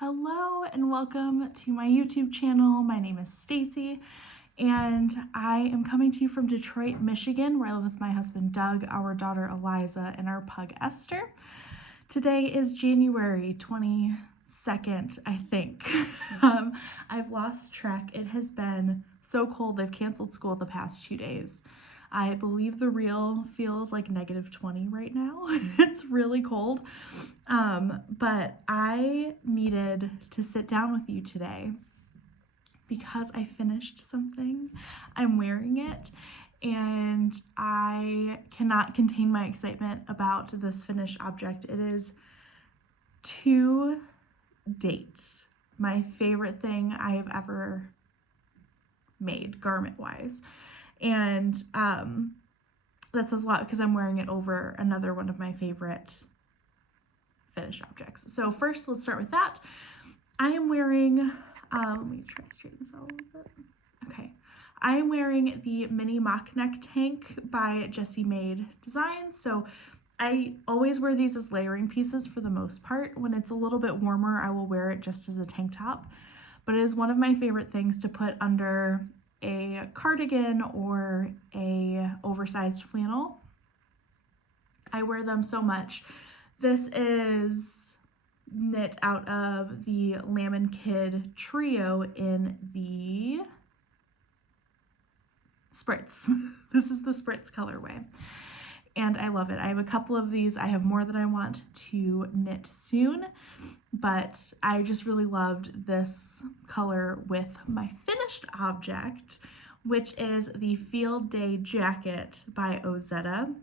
Hello and welcome to my YouTube channel. My name is Stacy and I am coming to you from Detroit, Michigan, where I live with my husband Doug, our daughter Eliza, and our pug Esther. Today is January 22nd, I think. I've lost track. It has been so cold. They've canceled school the past 2 days. I believe the real feels like -20 right now. It's really cold. But I needed to sit down with you today because I finished something. I'm wearing it and I cannot contain my excitement about this finished object. It is to date my favorite thing I have ever made garment-wise. And that says a lot because I'm wearing it over another one of my favorite finished objects. So first, let's start with that. I am wearing, let me try to straighten this out a little bit. Okay. I am wearing the mini mock neck tank by Jessie Maed Designs. So I always wear these as layering pieces for the most part. When it's a little bit warmer, I will wear it just as a tank top. But it is one of my favorite things to put under a cardigan or a oversized flannel. I wear them so much. This is knit out of the Linen Quill trio in the Spritz. This is the Spritz colorway. And I love it. I have a couple of these. I have more that I want to knit soon, but I just really loved this color with my finished object, which is the Field Day Jacket by Ozetta.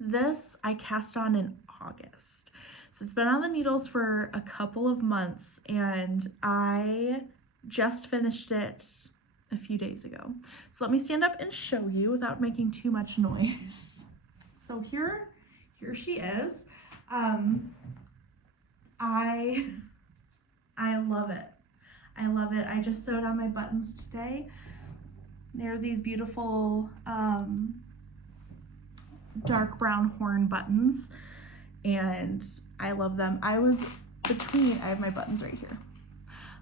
This I cast on in August. So it's been on the needles for a couple of months and I just finished it a few days ago. So let me stand up and show you without making too much noise. So here she is. I love it. I love it. I just sewed on my buttons today. They're these beautiful dark brown horn buttons and I love them. I have my buttons right here.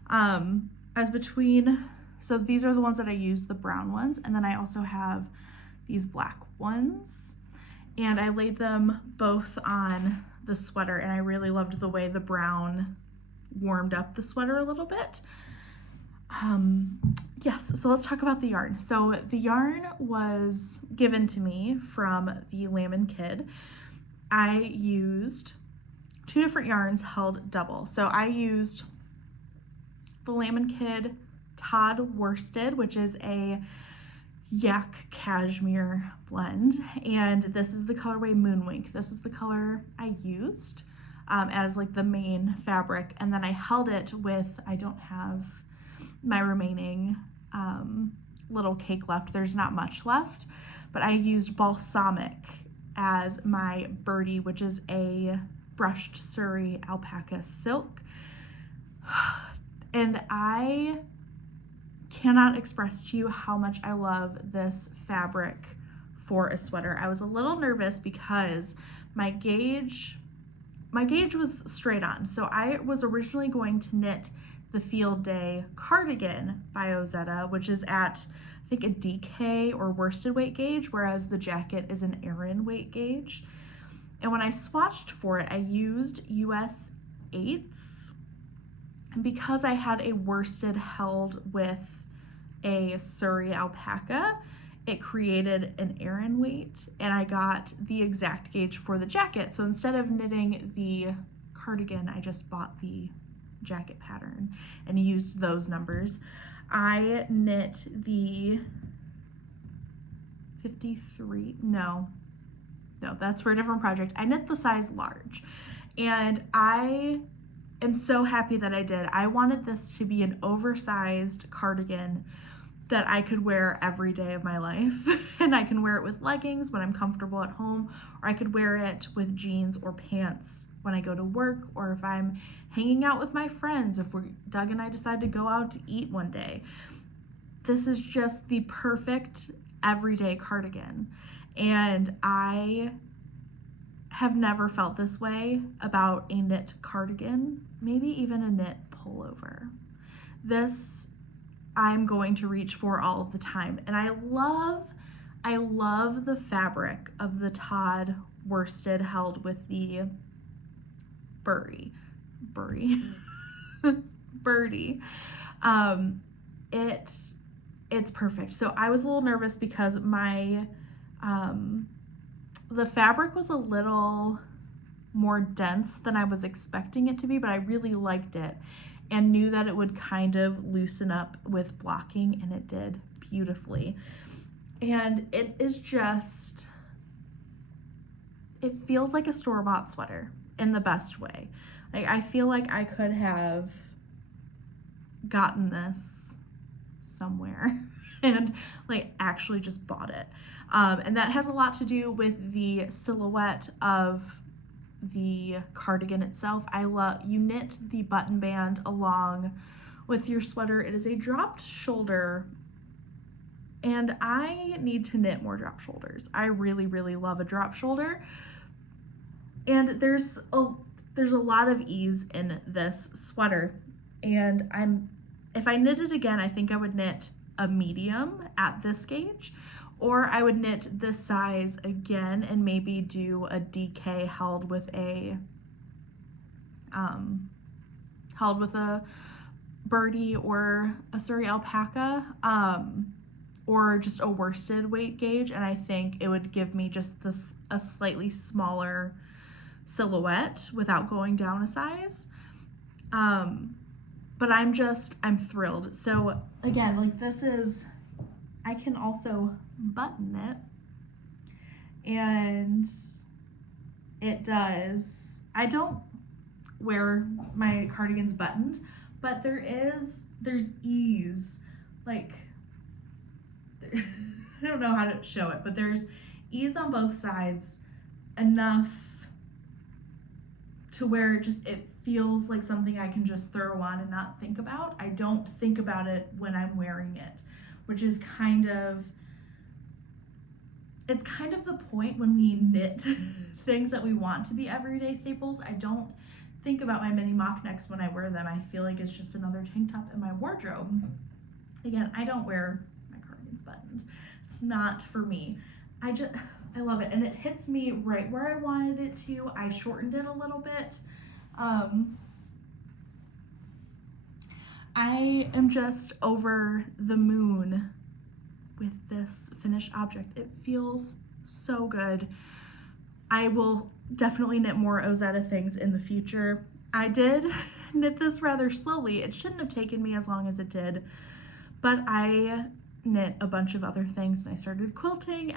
I was between, so these are the ones that I use, the brown ones, and then I also have these black ones. And I laid them both on the sweater and I really loved the way the brown warmed up the sweater a little bit. Yes, so let's talk about the yarn. So the yarn was given to me from the Linen Quill. I used 2 different yarns held double. So I used the Linen Quill Todd Worsted, which is a yak cashmere blend, and this is the colorway Moonwink. This is the color I used as like the main fabric, and then I held it with, I don't have my remaining little cake left. There's not much left, but I used Balsamic as my Birdie, which is a brushed Surrey alpaca silk. And I cannot express to you how much I love this fabric for a sweater. I was a little nervous because my gauge was straight on. So I was originally going to knit the Field Day Cardigan by Ozetta, which is at, I think, a DK or worsted weight gauge, whereas the jacket is an Aran weight gauge. And when I swatched for it, I used US 8s. And because I had a worsted held with a Surrey alpaca, it created an Aran weight, and I got the exact gauge for the jacket. So instead of knitting the cardigan, I just bought the jacket pattern and used those numbers. I knit the 53, no, that's for a different project. I knit the size large, and I am so happy that I did. I wanted this to be an oversized cardigan that I could wear every day of my life. And I can wear it with leggings when I'm comfortable at home, or I could wear it with jeans or pants when I go to work, or if I'm hanging out with my friends, if Doug and I decide to go out to eat one day. This is just the perfect everyday cardigan. And I have never felt this way about a knit cardigan, maybe even a knit pullover. This I'm going to reach for all of the time. And I love the fabric of the Todd worsted held with the Birdie. It's perfect. So I was a little nervous because my the fabric was a little more dense than I was expecting it to be, but I really liked it and knew that it would kind of loosen up with blocking, and it did beautifully. And it is just, it feels like a store-bought sweater in the best way. Like, I feel like I could have gotten this somewhere and like actually just bought it. And that has a lot to do with the silhouette of the cardigan itself. You knit the button band along with your sweater. It is a dropped shoulder, and I need to knit more drop shoulders. I really, really love a drop shoulder. And there's a lot of ease in this sweater. And if I knit it again, I think I would knit a medium at this gauge, or I would knit this size again and maybe do a DK held with a Birdie or a Surrey alpaca, or just a worsted weight gauge, and I think it would give me just a slightly smaller silhouette without going down a size. But I'm thrilled. So again, like, this is, I can also button it, and it does, I don't wear my cardigans buttoned, but there's ease, like, I don't know how to show it, but there's ease on both sides, enough to where it feels like something I can just throw on and not think about. I don't think about it when I'm wearing it, which is it's kind of the point when we knit things that we want to be everyday staples. I don't think about my mini mock necks when I wear them. I feel like it's just another tank top in my wardrobe. Again, I don't wear my cardigans buttoned. It's not for me. I love it, and it hits me right where I wanted it to. I shortened it a little bit. I am just over the moon with this finished object. It feels so good. I will definitely knit more Ozetta things in the future. I did knit this rather slowly. It shouldn't have taken me as long as it did, but I knit a bunch of other things, and I started quilting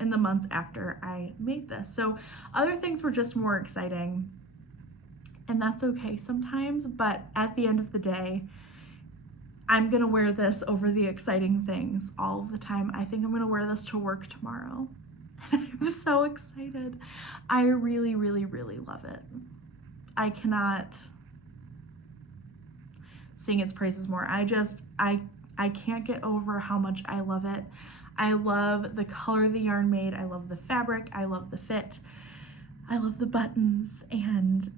in the months after I made this. So other things were just more exciting, and that's okay sometimes, but at the end of the day, I'm gonna wear this over the exciting things all of the time. I think I'm gonna wear this to work tomorrow, and I'm so excited. I really, really, really love it. I cannot sing its praises more. I can't get over how much I love it. I love the color the yarn made. I love the fabric. I love the fit. I love the buttons, and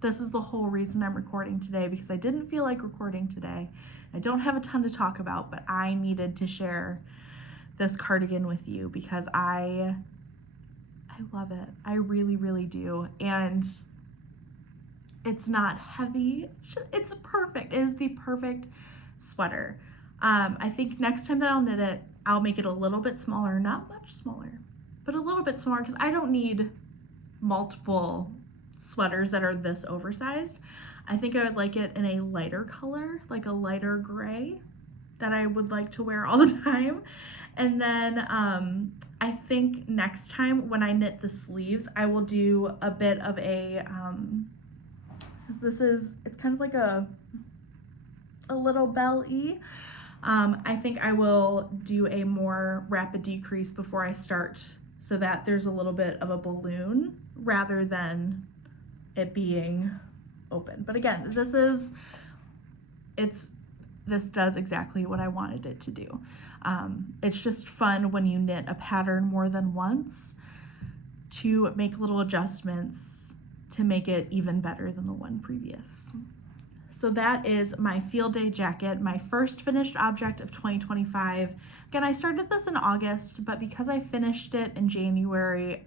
this is the whole reason I'm recording today, because I didn't feel like recording today. I don't have a ton to talk about, but I needed to share this cardigan with you because I love it. I really, really do. And it's not heavy. It's perfect. It is the perfect sweater. I think next time that I'll knit it, I'll make it a little bit smaller, not much smaller, but a little bit smaller, because I don't need multiple sweaters that are this oversized. I think I would like it in a lighter color, like a lighter gray, that I would like to wear all the time. And then I think next time when I knit the sleeves, I will do a bit of a it's kind of like a little bell-y. I think I will do a more rapid decrease before I start, so that there's a little bit of a balloon rather than it being open. But again, this does exactly what I wanted it to do. It's just fun when you knit a pattern more than once to make little adjustments to make it even better than the one previous. So that is my field day jacket, my first finished object of 2025. Again, I started this in August, but because I finished it in January,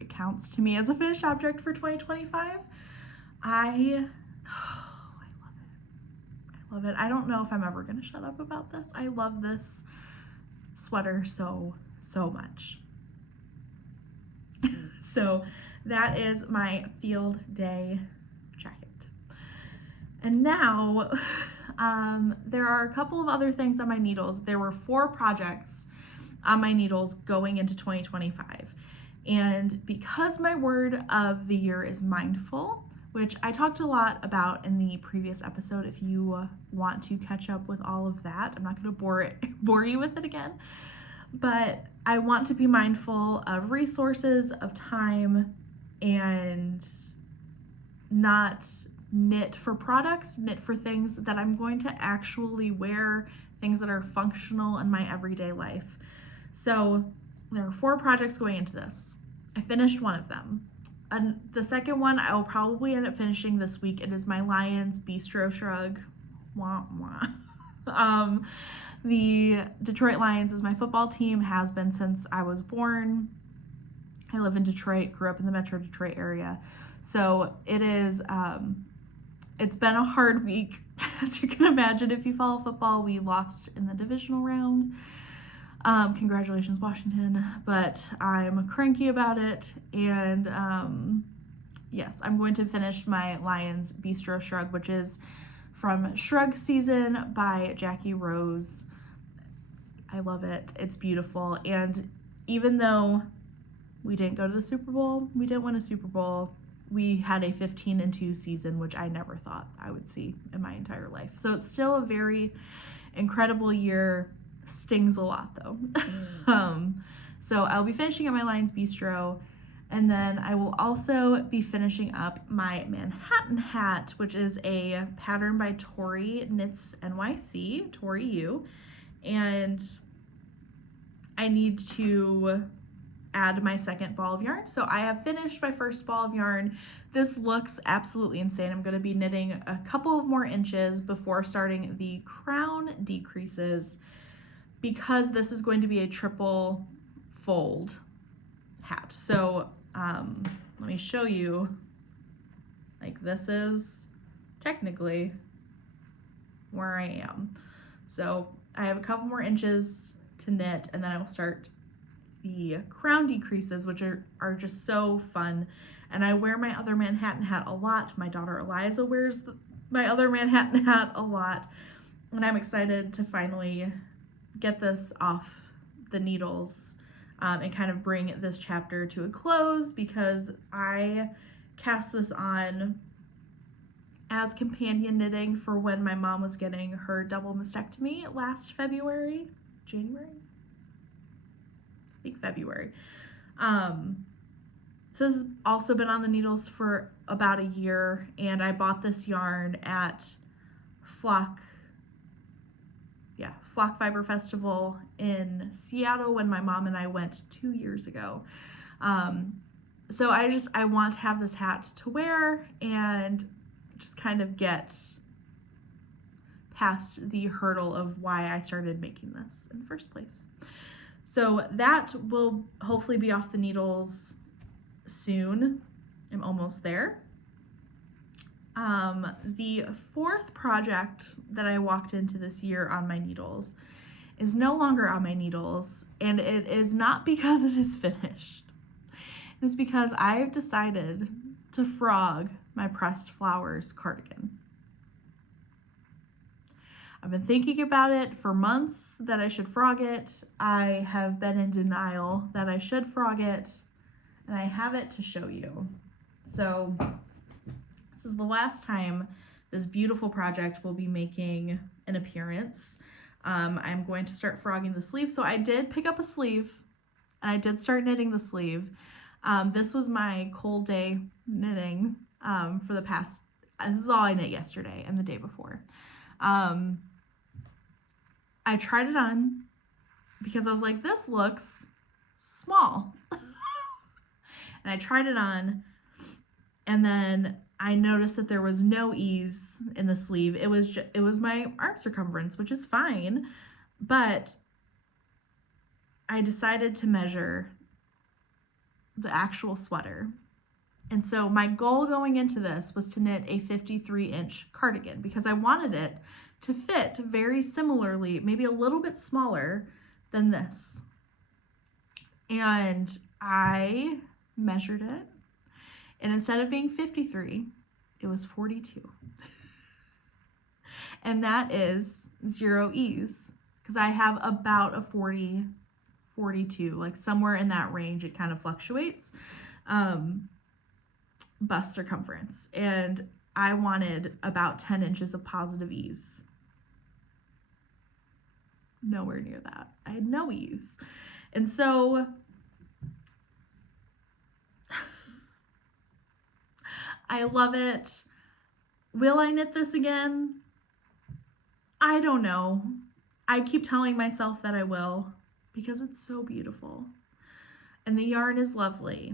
it counts to me as a finished object for 2025. I love it. I don't know if I'm ever going to shut up about this. I love this sweater so much. So that is my field day jacket. And now there are a couple of other things on my needles. There were 4 projects on my needles going into 2025. And because my word of the year is mindful, which I talked a lot about in the previous episode, if you want to catch up with all of that, I'm not going to bore you with it again. But I want to be mindful of resources, of time, and not knit for products, knit for things that I'm going to actually wear, things that are functional in my everyday life. So there are 4 projects going into this. I finished one of them. And the second one I will probably end up finishing this week. It is my Lions Bistro Shrug. Wah, wah. The Detroit Lions is my football team, has been since I was born. I live in Detroit, grew up in the Metro Detroit area. So it is, it's been a hard week. As you can imagine, if you follow football, we lost in the divisional round. Congratulations, Washington, but I'm cranky about it. And yes, I'm going to finish my Lions Bistro Shrug, which is from Shrug Season by Jackie Rose. I love it. It's beautiful. And even though we didn't go to the Super Bowl, we didn't win a Super Bowl, we had a 15-2 season, which I never thought I would see in my entire life. So it's still a very incredible year. Stings a lot though. So I'll be finishing up my Lions Bistro, and then I will also be finishing up my Manhattan hat, which is a pattern by Tori Knits NYC, Tori Yu, and I need to add my second ball of yarn. So I have finished my first ball of yarn. This looks absolutely insane. I'm going to be knitting a couple of more inches before starting the crown decreases, because this is going to be a triple fold hat. So let me show you, like, this is technically where I am. So I have a couple more inches to knit, and then I will start the crown decreases, which are just so fun. And I wear my other Manhattan hat a lot. My daughter Eliza wears my other Manhattan hat a lot, and I'm excited to finally get this off the needles and kind of bring this chapter to a close, because I cast this on as companion knitting for when my mom was getting her double mastectomy last February, January? I think February. So this has also been on the needles for about a year, and I bought this yarn at Flock Fiber Festival in Seattle when my mom and I went 2 years ago. So I want to have this hat to wear and just kind of get past the hurdle of why I started making this in the first place. So that will hopefully be off the needles soon. I'm almost there. The 4th project that I walked into this year on my needles is no longer on my needles, and it is not because it is finished. It's because I have decided to frog my pressed flowers cardigan. I've been thinking about it for months that I should frog it. I have been in denial that I should frog it, and I have it to show you. So this is the last time this beautiful project will be making an appearance. I'm going to start frogging the sleeve. So I did pick up a sleeve, and I did start knitting the sleeve. This was my cold day knitting for the past, this is all I knit yesterday and the day before. I tried it on. because I was like, this looks small. And I tried it on, and then I noticed that there was no ease in the sleeve. It was my arm circumference, which is fine, but I decided to measure the actual sweater. And so my goal going into this was to knit a 53-inch cardigan because I wanted it to fit very similarly, maybe a little bit smaller than this. And I measured it, and instead of being 53, it was 42. And that is 0 ease, because I have about a 40, 42, like somewhere in that range. It kind of fluctuates, bust circumference, and I wanted about 10 inches of positive ease. Nowhere near that. I had no ease. And so I love it. Will I knit this again? I don't know. I keep telling myself that I will because it's so beautiful. And the yarn is lovely.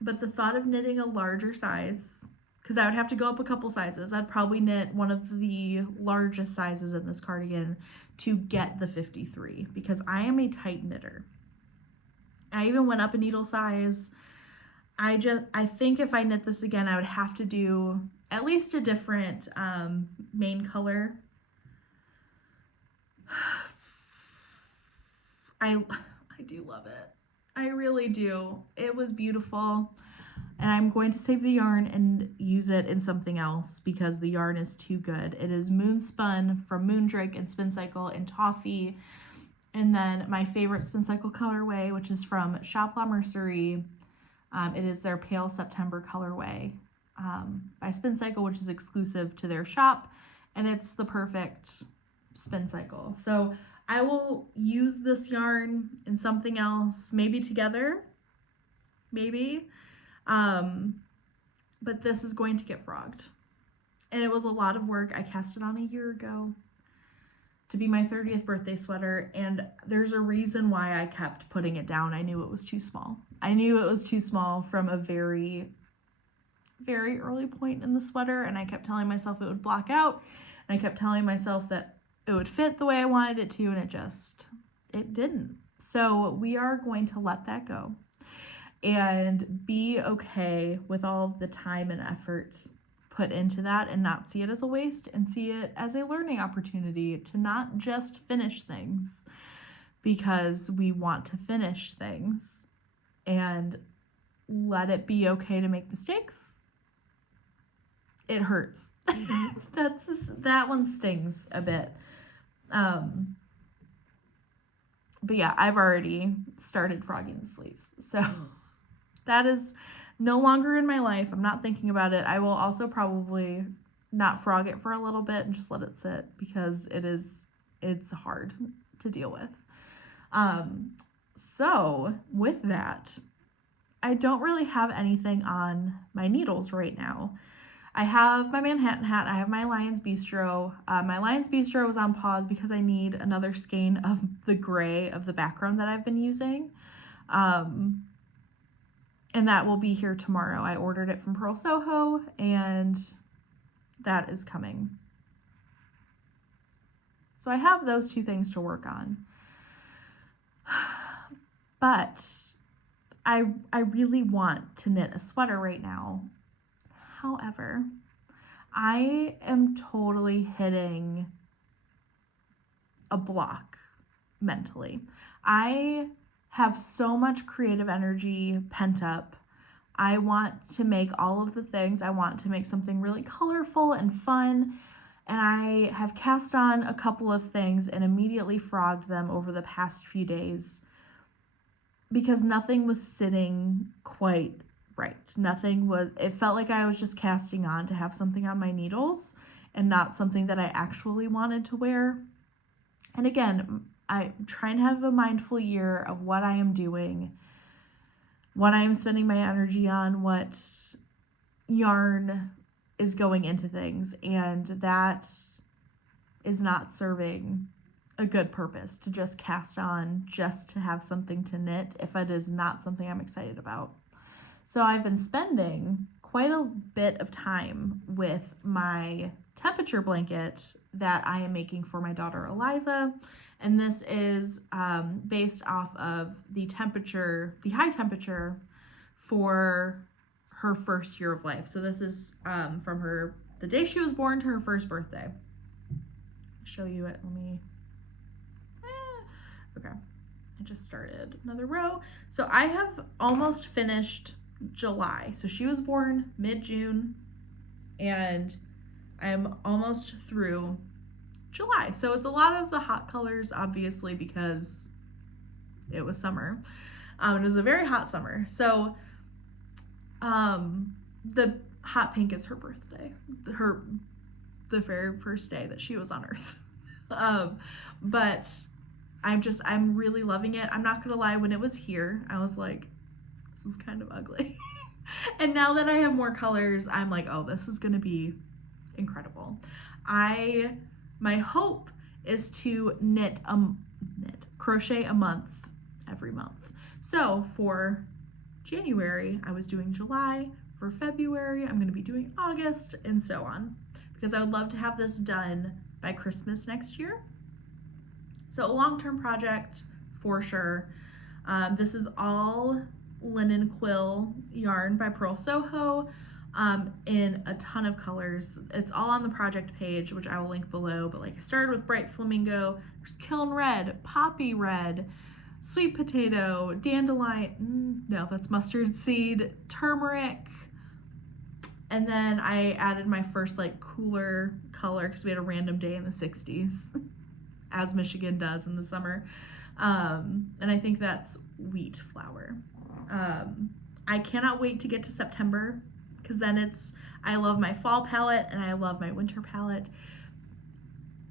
But the thought of knitting a larger size, because I would have to go up a couple sizes. I'd probably knit one of the largest sizes in this cardigan to get the 53 because I am a tight knitter. I even went up a needle size. I think if I knit this again, I would have to do at least a different main color. I do love it. I really do. It was beautiful. And I'm going to save the yarn and use it in something else because the yarn is too good. It is Moonspun from Moonwink and Spincycle and Toffee. And then my favorite Spincycle colorway, which is from Shopla Mercery. It is their Pale September colorway by Spincycle, which is exclusive to their shop. And it's the perfect Spincycle. So I will use this yarn in something else, maybe together, maybe. But this is going to get frogged. And it was a lot of work. I cast it on a year ago to be my 30th birthday sweater, and there's a reason why I kept putting it down. I knew it was too small. I knew it was too small from a very, very early point in the sweater, and I kept telling myself it would block out, and I kept telling myself that it would fit the way I wanted it to, and it didn't. So we are going to let that go and be okay with all of the time and effort put into that and not see it as a waste and see it as a learning opportunity to not just finish things because we want to finish things, and let it be okay to make mistakes. It hurts. That one stings a bit. But yeah, I've already started frogging the sleeves. So that is no longer in my life. I'm not thinking about it. I will also probably not frog it for a little bit and just let it sit because it's hard to deal with. So with that, I don't really have anything on my needles right now. I have my Manhattan hat. I have my Lions Bistro. My Lions Bistro was on pause because I need another skein of the gray of the background that I've been using. And that will be here tomorrow. I ordered it from Purl Soho, and that is coming. So I have those two things to work on. But I really want to knit a sweater right now. However, I am totally hitting a block mentally. I have so much creative energy pent up. I want to make all of the things. I want to make something really colorful and fun. And I have cast on a couple of things and immediately frogged them over the past few days because nothing was sitting quite right. It felt like I was just casting on to have something on my needles and not something that I actually wanted to wear. And again, I'm trying to have a mindful year of what I am doing, what I am spending my energy on, what yarn is going into things, and that is not serving a good purpose to just cast on just to have something to knit if it is not something I'm excited about. So I've been spending quite a bit of time with my temperature blanket that I am making for my daughter Eliza, and this is based off of the high temperature for her first year of life. So this is from the day she was born to her first birthday. I'll show you it. Okay, I just started another row. So I have almost finished July. So she was born mid-June and I'm almost through July. So it's a lot of the hot colors, obviously, because it was summer. It was a very hot summer. So the hot pink is her birthday, the very first day that she was on Earth. But I'm really loving it. I'm not gonna lie, when it was here, I was like, this is kind of ugly. And now that I have more colors, I'm like, oh, this is gonna be incredible. My hope is to crochet a month every month. So for January, I was doing July. For February, I'm gonna be doing August, and so on, because I would love to have this done by Christmas next year. So a long-term project for sure. This is all Linen Quill yarn by Purl Soho in a ton of colors. It's all on the project page, which I will link below. But like I started with Bright Flamingo, there's Kiln Red, Poppy Red, Sweet Potato, Dandelion, no, that's Mustard Seed, Turmeric. And then I added my first like cooler color because we had a random day in the 60s. As Michigan does in the summer. And I think that's wheat flour. I cannot wait to get to September because then I love my fall palette and I love my winter palette.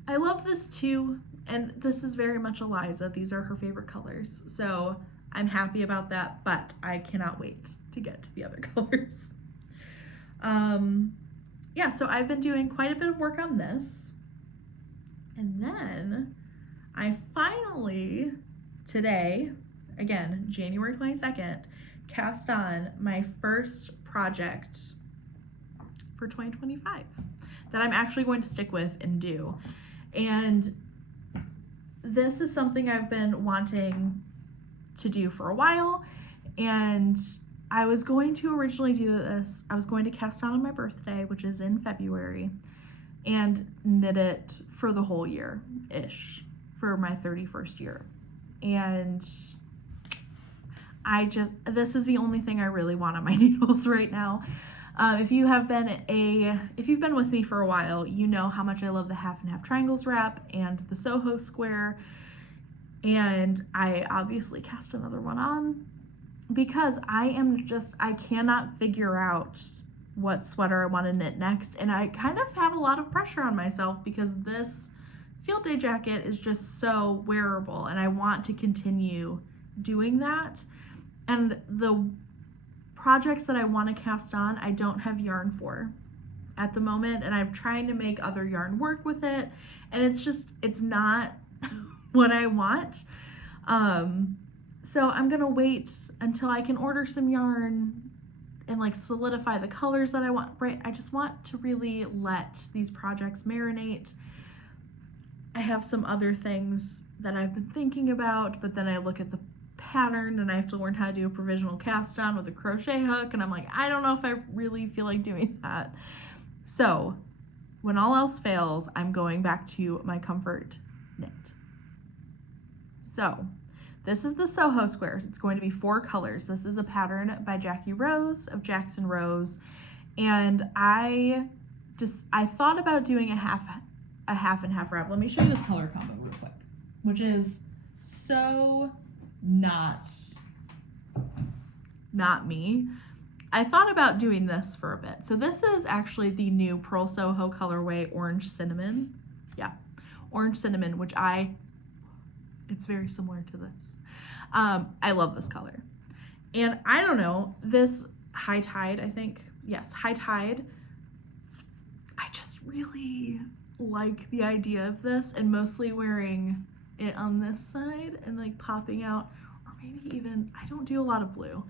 I love this too, and this is very much Eliza. These are her favorite colors. So I'm happy about that, but I cannot wait to get to the other colors. Yeah, so I've been doing quite a bit of work on this. And then I finally, today, again, January 22nd, cast on my first project for 2025 that I'm actually going to stick with and do. And this is something I've been wanting to do for a while, and I was going to originally do this. I was going to cast on my birthday, which is in February, and knit it for the whole year-ish, for my 31st year. And this is the only thing I really want on my needles right now. If you've been with me for a while, you know how much I love the half and half triangles wrap and the Soho Square. And I obviously cast another one on because I cannot figure out what sweater I want to knit next, and I kind of have a lot of pressure on myself because this field day jacket is just so wearable and I want to continue doing that. And the projects that I want to cast on, I don't have yarn for at the moment, and I'm trying to make other yarn work with it, and it's not what I want. So I'm gonna wait until I can order some yarn and like solidify the colors that I want, right? I just want to really let these projects marinate. I have some other things that I've been thinking about, but then I look at the pattern and I have to learn how to do a provisional cast on with a crochet hook, and I'm like, I don't know if I really feel like doing that. So when all else fails, I'm going back to my comfort knit. So this is the Soho Square. It's going to be 4 colors. This is a pattern by Jackie Rose of Jackson Rose. And I thought about doing a half and half wrap. Let me show you this color combo real quick, which is so not me. I thought about doing this for a bit. So this is actually the new Purl Soho colorway, Orange Cinnamon. Yeah, Orange Cinnamon, which it's very similar to this. I love this color. And I don't know, this High Tide, I think, yes, High Tide, I just really like the idea of this, and mostly wearing it on this side and like popping out, or maybe even, I don't do a lot of blue,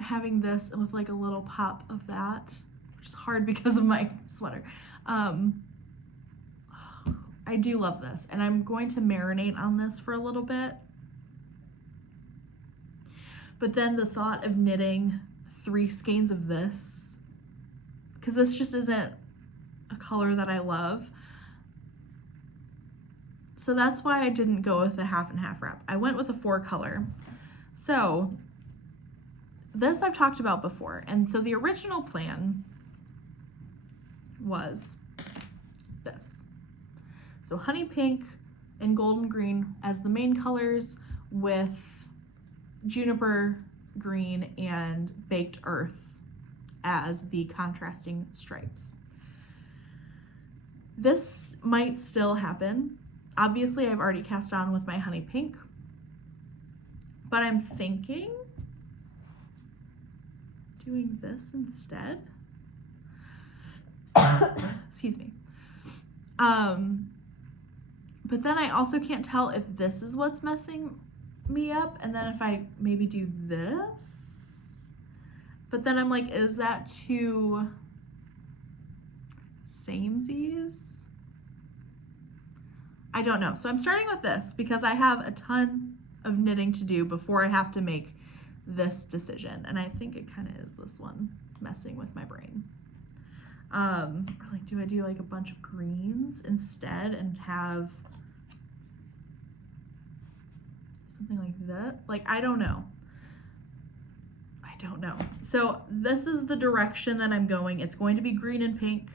having this with like a little pop of that, which is hard because of my sweater. I do love this, and I'm going to marinate on this for a little bit. But then the thought of knitting 3 skeins of this, because this just isn't a color that I love. So that's why I didn't go with a half and half wrap. I went with a 4 color. So this I've talked about before. And so the original plan was this. So honey pink and golden green as the main colors, with juniper green and baked earth as the contrasting stripes. This might still happen. Obviously, I've already cast on with my honey pink, but I'm thinking doing this instead. Excuse me. But then I also can't tell if this is what's messing me up, and then if I maybe do this, but then I'm like, is that too samesies? I don't know. So I'm starting with this because I have a ton of knitting to do before I have to make this decision, and I think it kind of is this one messing with my brain. Or like, do I do like a bunch of greens instead and have something like that? Like, I don't know. So this is the direction that I'm going. It's going to be green and pink,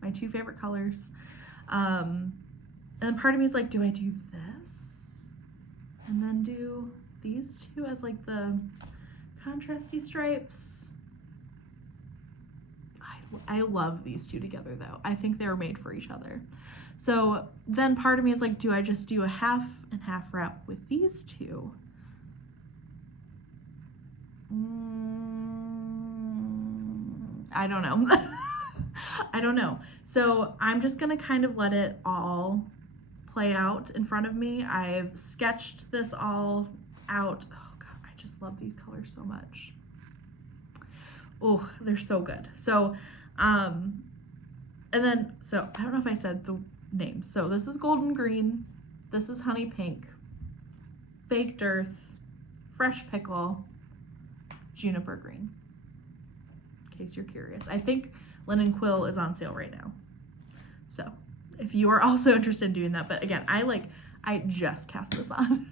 my 2 favorite colors. And part of me is like, do I do this and then do these 2 as like the contrasty stripes? I love these 2 together though. I think they were made for each other. So then part of me is like, do I just do a half and half wrap with these 2? I don't know. I don't know. So I'm just gonna kind of let it all play out in front of me. I've sketched this all out. Oh God, I just love these colors so much. Oh, they're so good. So, and then, so I don't know if I said the names. So this is golden green, this is honey pink, baked earth, fresh pickle, juniper green, in case you're curious. I think Linen Quill is on sale right now. So if you are also interested in doing that, but again, I just cast this on.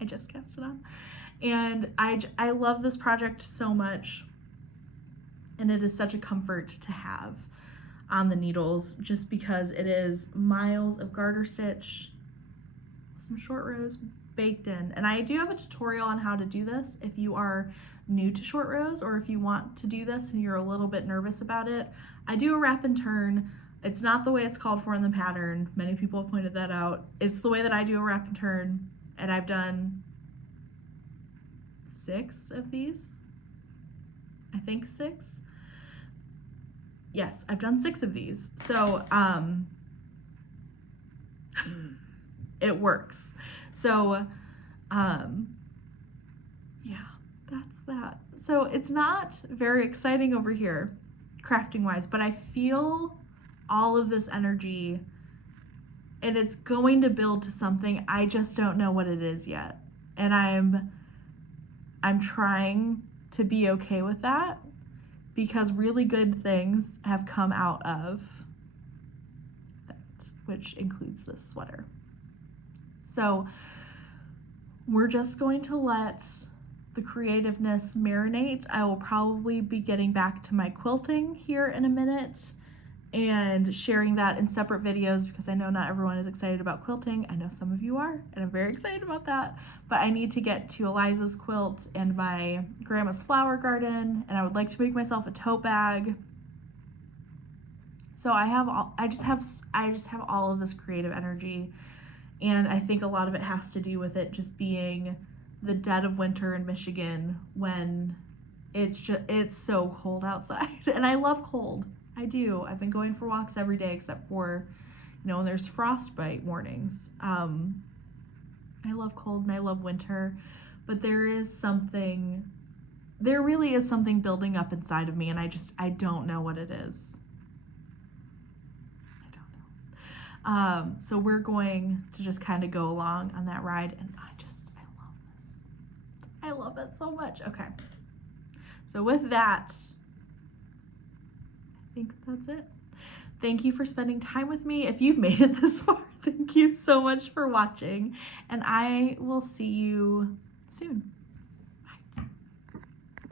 I just cast it on. And I love this project so much, and it is such a comfort to have on the needles, just because it is miles of garter stitch, some short rows baked in. And I do have a tutorial on how to do this if you are new to short rows, or if you want to do this and you're a little bit nervous about it. I do a wrap and turn. It's not the way it's called for in the pattern. Many people have pointed that out. It's the way that I do a wrap and turn, and I've done 6 of these. I think 6. Yes, I've done 6 of these. So it works. So yeah, that's that. So it's not very exciting over here crafting wise, but I feel all of this energy, and it's going to build to something. I just don't know what it is yet, and I'm trying to be okay with that, because really good things have come out of that, which includes this sweater. So we're just going to let the creativeness marinate. I will probably be getting back to my quilting here in a minute and sharing that in separate videos, because I know not everyone is excited about quilting. I know some of you are, and I'm very excited about that. But I need to get to Eliza's quilt and my grandma's flower garden, and I would like to make myself a tote bag. So I just have all of this creative energy, and I think a lot of it has to do with it just being the dead of winter in Michigan, when it's so cold outside. And I love cold. I do. I've been going for walks every day except for, you know, and there's frostbite warnings. I love cold and I love winter, but there really is something building up inside of me, and I don't know what it is. I don't know. So we're going to just kind of go along on that ride, and I love this. I love it so much. Okay. So with that, I think that's it. Thank you for spending time with me. If you've made it this far, thank you so much for watching, and I will see you soon.